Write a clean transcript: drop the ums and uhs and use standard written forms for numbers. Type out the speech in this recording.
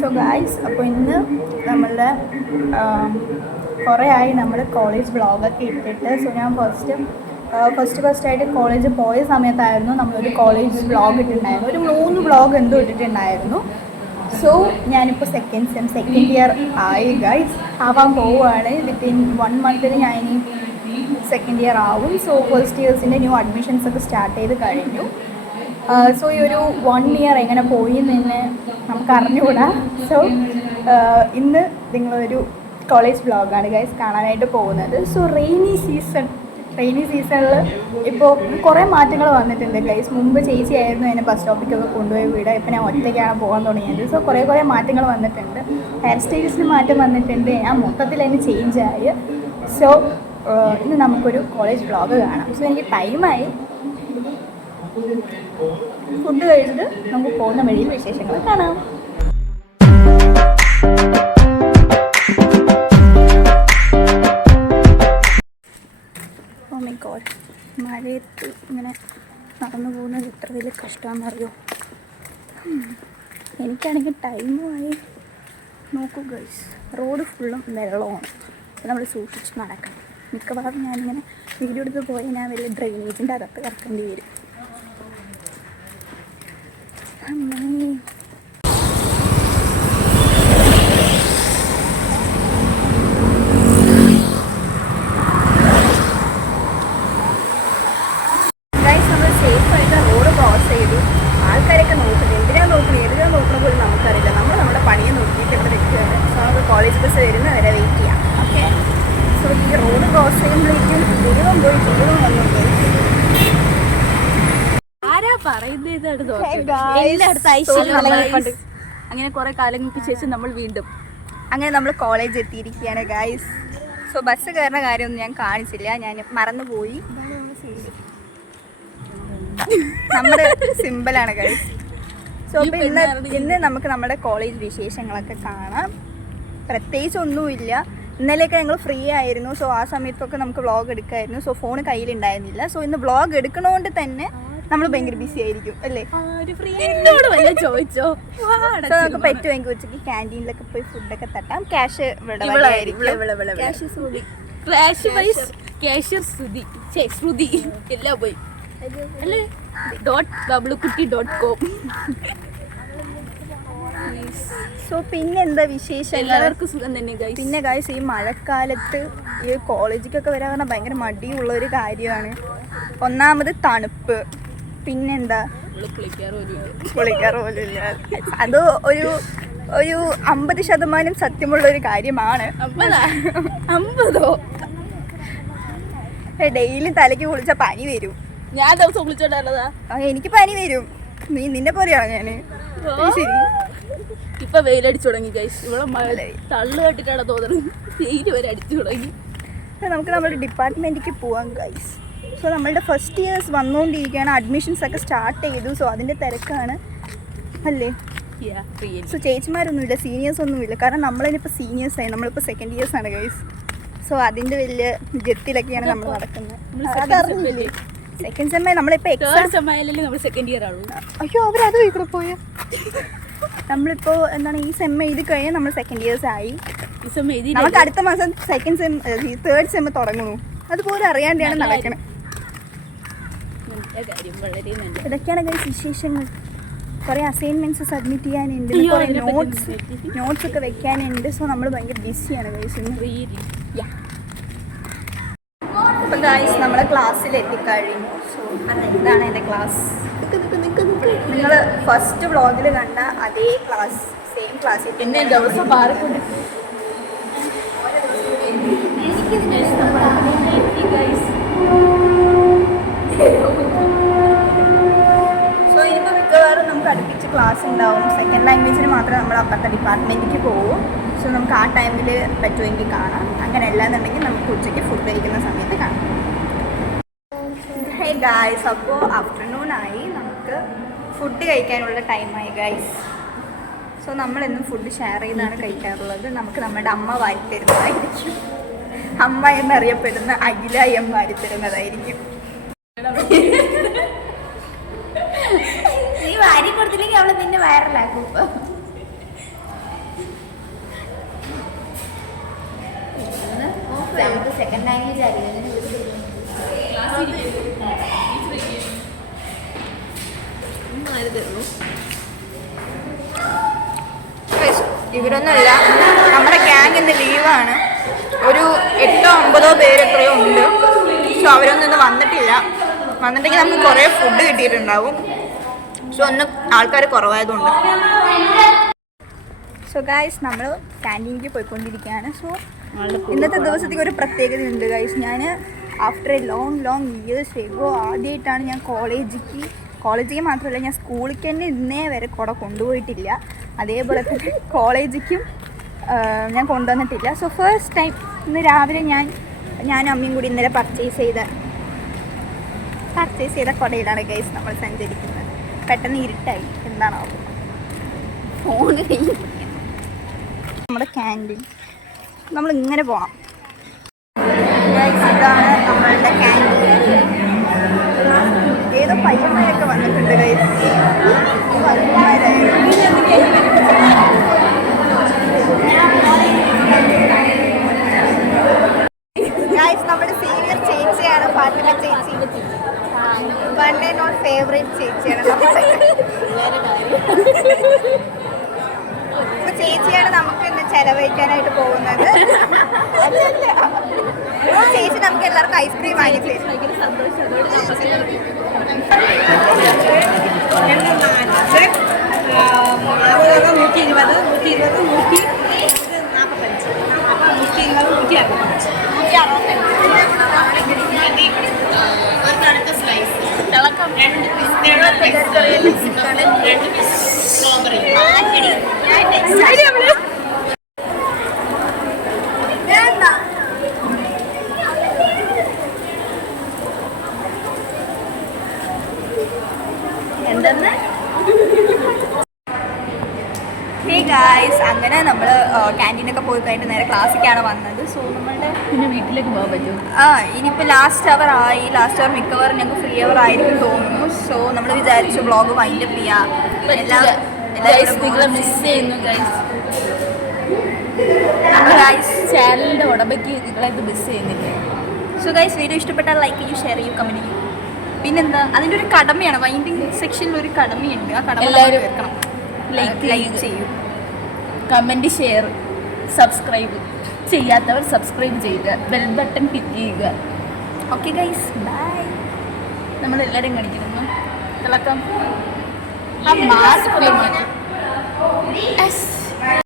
So guys, അപ്പോൾ ഇന്ന് നമ്മളുടെ കുറേ ആയി നമ്മൾ കോളേജ് വ്ളോഗൊക്കെ ഇട്ടിട്ട്. സോ ഞാൻ ഫസ്റ്റായിട്ട് കോളേജ് പോയ സമയത്തായിരുന്നു നമ്മളൊരു കോളേജ് വ്ളോഗ് ഇട്ടിട്ടുണ്ടായിരുന്നു. ഒരു 3 വ്ളോഗ് എന്തോ ഇട്ടിട്ടുണ്ടായിരുന്നു. സോ ഞാനിപ്പോൾ സെക്കൻഡ് ഇയർ ആയി ഗൈസ്, ആവാൻ പോവുകയാണ്. വിത്തിൻ 1 മന്തിൽ ഞാൻ ഇനി സെക്കൻഡ് ഇയർ ആവും. സോ ഫസ്റ്റ് ഇയേഴ്സിൻ്റെ ന്യൂ അഡ്മിഷൻസ് ഒക്കെ സ്റ്റാർട്ട് ചെയ്ത് കഴിഞ്ഞു. സോ ഈ ഒരു 1 ഇയർ എങ്ങനെ പോയി എന്ന് തന്നെ നമുക്ക് അറിഞ്ഞുകൂടാ. സോ ഇന്ന് നിങ്ങളൊരു കോളേജ് വ്ളോഗാണ് ഗൈസ് കാണാനായിട്ട് പോകുന്നത്. സോ റെയിനി സീസണിൽ ഇപ്പോൾ കുറേ മാറ്റങ്ങൾ വന്നിട്ടുണ്ട് ഗൈസ്. മുമ്പ് ചേച്ചിയായിരുന്നു എന്നെ ബസ് സ്റ്റോപ്പിക്കൊക്കെ കൊണ്ടുപോയി വിടുക. ഇപ്പോൾ ഞാൻ ഒറ്റയ്ക്കാണ് പോകാൻ തുടങ്ങിയത്. സോ കുറേ മാറ്റങ്ങൾ വന്നിട്ടുണ്ട്. ഹെയർ സ്റ്റൈൽസിന് മാറ്റം വന്നിട്ടുണ്ട്. ഞാൻ മൊത്തത്തിൽ അതിന് ചേഞ്ചായി. സോ ഇന്ന് നമുക്കൊരു കോളേജ് വ്ളോഗ് കാണാം. സോ എനിക്ക് ടൈമായി. ഫുഡ് കഴിച്ചിട്ട് നമുക്ക് പോകുന്ന വഴിയിൽ വിശേഷങ്ങൾ കാണാം. ഓ മൈ ഗോഡ്, മഴയത്ത് ഇങ്ങനെ നടന്നു പോകുന്നത് എത്ര വലിയ കഷ്ടമാണെന്നറിയോ. എനിക്കാണെങ്കിൽ ടൈമുമായി. നോക്കൂ ഗൈസ്, റോഡ് ഫുള്ളും വെള്ളമാണ്. അപ്പോൾ നമ്മൾ സൂക്ഷിച്ച് നടക്കണം. മിക്കവാറും ഞാനിങ്ങനെ വീഡിയോ എടുത്ത് പോയി ഞാൻ വലിയ ഡ്രെയിനേജിൻ്റെ അകത്ത് കിടക്കേണ്ടി വരും. അമ്മേ, ആൾക്കാരൊക്കെ നോക്കുന്നത് എന്തിനാ നോക്കണ പോലും നമുക്കറിയില്ല. നമ്മുടെ പണിയെ നോക്കിയിട്ട് ഇവിടെ നിൽക്കുകയാണ്. സോ നമുക്ക് കോളേജ് ബസ് വരുന്ന വരെ വെയിറ്റ് ചെയ്യാം. ഓക്കെ, സോ ഈ റോഡ് ക്രോസ് ചെയ്യുമ്പോഴേക്കും ദൈവം വന്നു. ആരാ പറയുന്നത്? അങ്ങനെ കുറെ കാലങ്ങൾക്ക് ശേഷം നമ്മൾ കോളേജ് എത്തിയിരിക്കുകയാണ് ഗൈസ്. സോ ബസ് കയറുന്ന കാര്യമൊന്നും ഞാൻ കാണിച്ചില്ല, ഞാൻ മറന്നുപോയി. നമ്മുടെ സിമ്പിളാണ് ഗൈസ്. സോ അപ്പോൾ ഇന്ന് നമുക്ക് നമ്മുടെ കോളേജ് വിശേഷങ്ങളൊക്കെ കാണാം. പ്രത്യേകിച്ച് ഒന്നുമില്ല. ഇന്നലെയൊക്കെ ഞങ്ങൾ ഫ്രീ ആയിരുന്നു. സോ ആ സമയത്തൊക്കെ നമുക്ക് വ്ളോഗ് എടുക്കാമായിരുന്നു. സോ ഫോൺ കയ്യിലുണ്ടായിരുന്നില്ല. സോ ഇന്ന് വ്ളോഗ് എടുക്കണോണ്ട് തന്നെ നമ്മൾ ഭയങ്കര ബിസി ആയിരിക്കും അല്ലേ. ചോദിച്ചോ, സോ നമുക്ക് പറ്റുമെങ്കിൽ ഉച്ചയ്ക്ക് ക്യാൻറ്റീനിലൊക്കെ പോയി ഫുഡൊക്കെ തട്ടാം. ക്യാഷ് എല്ലാം പോയി അല്ലേ. .wkutti.com. സോ പിന്നെന്താ വിശേഷം? എല്ലാവർക്കും സുഖം തന്നെ ഗൈസ്. പിന്നെ ഗൈസ്, ഈ മഴക്കാലത്ത് ഈ കോളേജിലേക്കൊക്കെ വരാൻ പറഞ്ഞാൽ ഭയങ്കര മടിയുള്ള ഒരു കാര്യമാണ്. ഒന്നാമത് തണുപ്പ്, പിന്നെന്താ കുളിക്കാറ് പോലും ഇല്ല. അത് ഒരു 50% സത്യമുള്ളൊരു കാര്യമാണ്. 50 ഡെയിലി തലയ്ക്ക് കുളിച്ചാൽ പനി വരും. ഞാൻ ദിവസം കുളിച്ചോണ്ടായിരുന്നതാ. എനിക്ക് പനി വരും. നിന്നെ പോലെയാണ് ഞാന്. ശരി, ഇപ്പൊ വെയിലടിച്ചു തുടങ്ങി ഗൈസ്. ഇവിടെ മഴ തള്ളു കെട്ടിട്ടാണ് തോന്നുന്നത്. വെയിൽ വരെ അടിച്ചു തുടങ്ങി. നമുക്ക് നമ്മുടെ ഡിപ്പാർട്ട്മെന്റിലേക്ക് പോവാം ഗൈസ്. സോ നമ്മളുടെ ഫസ്റ്റ് ഇയേഴ്സ് വന്നുകൊണ്ടിരിക്കുകയാണ്. അഡ്മിഷൻസ് ഒക്കെ സ്റ്റാർട്ട് ചെയ്തു. സോ അതിൻ്റെ തിരക്കാണ് അല്ലേ. സോ ചേച്ചിമാരൊന്നുമില്ല, സീനിയേഴ്സ് ഒന്നുമില്ല. കാരണം നമ്മളിപ്പോൾ സീനിയേഴ്സായി. നമ്മളിപ്പോൾ സെക്കൻഡ് ഇയേഴ്സാണ് ഗൈസ്. സോ അതിൻ്റെ വലിയ ജത്തിലൊക്കെയാണ് നമ്മൾ നടക്കുന്നത്. അതറിഞ്ഞില്ലേ? സെക്കൻഡ് സെമ്മേ നമ്മളിപ്പോൾ എക്സാം സെമ്മയിലല്ലേ നമ്മൾ സെക്കൻഡ് ഇയർ ആണോ? അയ്യോ, അവരത് ഇവിടെ പോയാൽ നമ്മളിപ്പോൾ എന്താണ് ഈ സെമ്മ ഇത് കഴിഞ്ഞാൽ നമ്മൾ സെക്കൻഡ് ഇയേഴ്സ് ആയി. നമുക്ക് അടുത്ത മാസം തേർഡ് സെമ്മ് തുടങ്ങുന്നു. അതുപോലെ അറിയാണ്ടാണ് നടക്കണം. ഇതൊക്കെയാണ് ഗൈസ് വിശേഷങ്ങൾ. കുറേ അസൈൻമെൻറ്റ്സ് സബ്മിറ്റ് ചെയ്യാനുണ്ട്, കുറേ നോട്ട്സ് ഒക്കെ വെക്കാനുണ്ട്. സോ നമ്മൾ ഭയങ്കര ബിസിയാണ് ഗൈസ് ഇന്ന്. അപ്പം ഗൈസ് നമ്മളെ ക്ലാസ്സിൽ എത്തിക്കഴിഞ്ഞു. സോ ഇതാണ് എൻ്റെ ക്ലാസ്. നിങ്ങൾ ഫസ്റ്റ് വ്ളോഗിൽ കണ്ട അതേ ക്ലാസ്, സെയിം ക്ലാസ്സിൽ പിന്നെ ദിവസം മാറിക്കൊണ്ട് എനിക്കിതിൻ്റെ ഗൈസ്. സോ ഇനിയിപ്പോൾ മിക്കവാറും നമുക്ക് അടുപ്പിച്ച് ക്ലാസ് ഉണ്ടാവും. സെക്കൻഡ് ലാംഗ്വേജിന് മാത്രമേ നമ്മൾ അപ്പുറത്തെ ഡിപ്പാർട്ട്മെൻറ്റിലേക്ക് പോകും. സോ നമുക്ക് ആ ടൈമിൽ പറ്റുമെങ്കിൽ കാണാം. അങ്ങനെ അല്ലാന്നുണ്ടെങ്കിൽ നമുക്ക് ഉച്ചയ്ക്ക് ഫുഡ് കഴിക്കുന്ന സമയത്ത് കാണാം. ഹേ ഗായ്സ്, അപ്പോൾ ആഫ്റ്റർനൂൺ ആയി. നമുക്ക് ഫുഡ് കഴിക്കാനുള്ള ടൈമായി ഗൈസ്. സോ നമ്മളെന്നും ഫുഡ് ഷെയർ ചെയ്താണ് കഴിക്കാറുള്ളത്. നമുക്ക് നമ്മുടെ അമ്മ വാരിത്തരുന്നതായിരിക്കും. അമ്മ എന്നറിയപ്പെടുന്ന അഖില എം വാരിത്തരുന്നതായിരിക്കും. നീ വാരി കൊടുത്തില്ലെങ്കിൽ അവളെ നിന്നെ വൈറലാക്കും. ലാംഗ്വേജ് അറിയില്ല. ഇവരൊന്നുമല്ല, നമ്മുടെ ഗ്യാങ് ഇന്ന് ലീവാണ്. ഒരു 8-9 പേര് എത്രയോ ഉണ്ട്. സോ അവരൊന്നും ഇന്ന് വന്നിട്ടില്ല. വന്നിട്ടെങ്കിൽ നമുക്ക് കുറേ ഫുഡ് കിട്ടിയിട്ടുണ്ടാവും. സോ ഒന്ന് ആൾക്കാർ കുറവായതുകൊണ്ട്. സോ ഗൈസ്, നമ്മൾ ക്യാൻറ്റീനിലേക്ക് പോയിക്കൊണ്ടിരിക്കുകയാണ്. സോ ഇന്നത്തെ ദിവസത്തേക്ക് ഒരു പ്രത്യേകതയുണ്ട് ഗൈസ്. ഞാൻ after A long years ago ആദ്യമായിട്ടാണ് ഞാൻ കോളേജിലേക്ക് മാത്രമല്ല, ഞാൻ സ്കൂളിലേക്ക് തന്നെ ഇന്നേ വരെ കുട കൊണ്ടുപോയിട്ടില്ല. അതേപോലെ തന്നെ കോളേജിലേക്കും ഞാൻ കൊണ്ടുവന്നിട്ടില്ല. സോ ഫസ്റ്റ് ടൈം ഇന്ന് രാവിലെ ഞാനും അമ്മയും കൂടി ഇന്നലെ പർച്ചേസ് ചെയ്ത കുടയിലാണ് ഗൈസ് നമ്മൾ സഞ്ചരിക്കുന്നത്. പെട്ടെന്ന് ഇരുട്ടായി, എന്താണാവും. ഫോൺ നമ്മുടെ ക്യാൻറ്റീൻ, നമ്മൾ ഇങ്ങനെ പോകണം. ഇതാണ് നമ്മളുടെ ക്യാൻറ്റീൻ. ഏതോ പയ്യന്മാരൊക്കെ വന്നിട്ടുണ്ട് ഗൈസ്. ഗൈസ്, നമ്മുടെ സീനിയർ ചേച്ചിയാണ് ഫാത്തിമ ചേച്ചി. വൺ ആൻഡ് ഓൾ ഫേവറേറ്റ് ചേച്ചിയാണ് നമ്മുടെ. ചേച്ചിയാണ് നമുക്ക് ഇന്ന് ചെലവഴിക്കാനായിട്ട് പോകുന്നത്. ചേച്ചി നമുക്ക് എല്ലാവർക്കും ഐസ്ക്രീം വാങ്ങിച്ചു. ഭയങ്കര സന്തോഷം. 150. ഹേ ഗായ്സ്, അങ്ങനെ നമ്മൾ ക്യാൻറ്റീനൊക്കെ പോയി കഴിഞ്ഞിട്ട് നേരെ ക്ലാസ്സിലേക്കാണ് വന്നത്. സോ നമ്മളുടെ പിന്നെ വീട്ടിലേക്ക് പോകാൻ പറ്റും. ഇനിയിപ്പോൾ ലാസ്റ്റ് അവർ മിക്കവാറും ഞങ്ങൾക്ക് ഫ്രീ അവർ ആയിരിക്കും തോന്നുന്നു. സോ നമ്മൾ വിചാരിച്ചു വ്ളോഗ് വൈൻഡപ്പ് ചെയ്യാം. നിങ്ങളെ മിസ് ചെയ്യുന്നു ഗൈസ്. ചാനലിൻ്റെ ഉടമയ്ക്ക് നിങ്ങളത് മിസ് ചെയ്യുന്നില്ല. സോ ഗൈസ്, വീഡിയോ ഇഷ്ടപ്പെട്ടാൽ ലൈക്ക് ചെയ്യൂ, ഷെയർ ചെയ്യൂ, കമൻറ്റ് ചെയ്യൂ. പിന്നെന്താ, അതിൻ്റെ ഒരു കടമയാണ്, വൈൻഡിങ് സെക്ഷനിൽ ഒരു കടമയുണ്ട്. ആ കടമ എല്ലാവരും വെക്കണം. ലൈക്ക് ചെയ്യൂ, കമൻറ്റ്, ഷെയർ, സബ്സ്ക്രൈബ് ചെയ്യാത്തവർ സബ്സ്ക്രൈബ് ചെയ്യുക, ബെൽ ബട്ടൺ ക്ലിക്ക് ചെയ്യുക. Okay guys, bye. നമ്മളെല്ലാവരും കാണിക്കുന്നു തിളക്കം. ആ മാസ്ക്